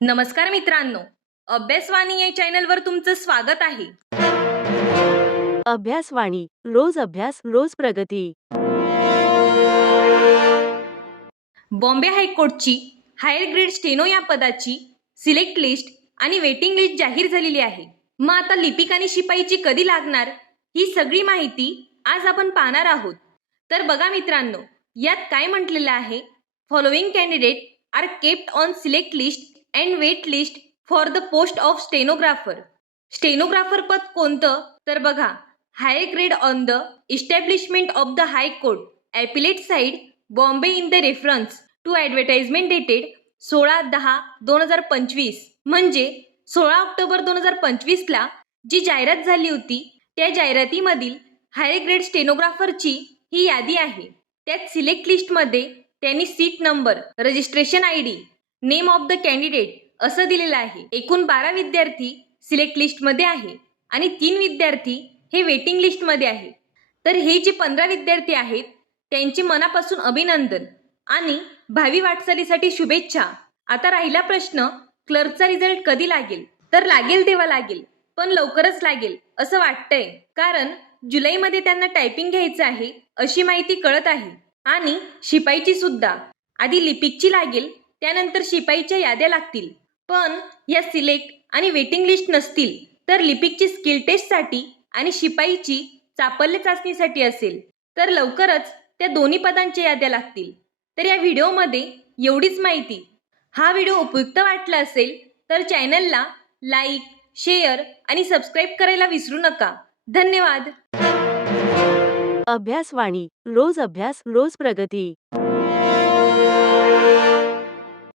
नमस्कार मित्रांनो, अभ्यासवाणी या चॅनलवर तुमचं स्वागत आहे. अभ्यासवाणी रोज अभ्यास रोज प्रगती. बॉम्बे हायकोर्टची हायर ग्रेड स्टेनो या पदाची सिलेक्ट लिस्ट आणि वेटिंग लिस्ट जाहीर झालेली आहे. मग आता लिपिक आणि शिपाईची कधी लागणार ही सगळी माहिती आज आपण पाहणार आहोत. तर बघा मित्रांनो, यात काय म्हटलेलं आहे, following candidate are kept on select list and wait list for the post of stenographer. Stenographer पद कोणतं तर बघा, higher grade on the establishment of the high court appellate side Bombay in the reference to advertisement dated 16/10/2025. म्हणजे 16 October 2025ला जी जाहिरात झाली होती त्या जाहिरातीमधील higher grade स्टेनोग्राफरची ही यादी आहे. त्यात सिलेक्ट लिस्टमध्ये त्यांनी seat number, registration ID, name of the candidate असं दिलेलं आहे. एकूण 12 विद्यार्थी सिलेक्ट लिस्टमध्ये आहे आणि 3 विद्यार्थी हे वेटिंग लिस्टमध्ये आहे. तर हे जे 15 विद्यार्थी आहेत त्यांचे मनापासून अभिनंदन आणि भावी वाटचालीसाठी शुभेच्छा. आता राहिला प्रश्न, क्लर्कचा रिझल्ट कधी लागेल? तर लागेल तेव्हा लागेल, पण लवकरच लागेल असं वाटतंय, कारण जुलैमध्ये त्यांना टायपिंग घ्यायचं आहे अशी माहिती कळत आहे. आणि शिपाईची सुद्धा आधी लिपिकची लागेल, त्यानंतर शिपाईच्या याद्या लागतील. पण या सिलेक्ट आणि वेटिंग लिस्ट नसतील तर लिपिकची स्किल टेस्टसाठी आणि शिपाईची चापल्य चाचणीसाठी असेल. तर लवकरच त्या दोन्ही पदांच्या याद्या लागतील. तर या व्हिडिओमध्ये एवढीच माहिती. हा व्हिडिओ उपयुक्त वाटला असेल तर चॅनलला लाईक, शेअर आणि सबस्क्राईब करायला विसरू नका. धन्यवाद. अभ्यासवाणी रोज अभ्यास रोज प्रगती.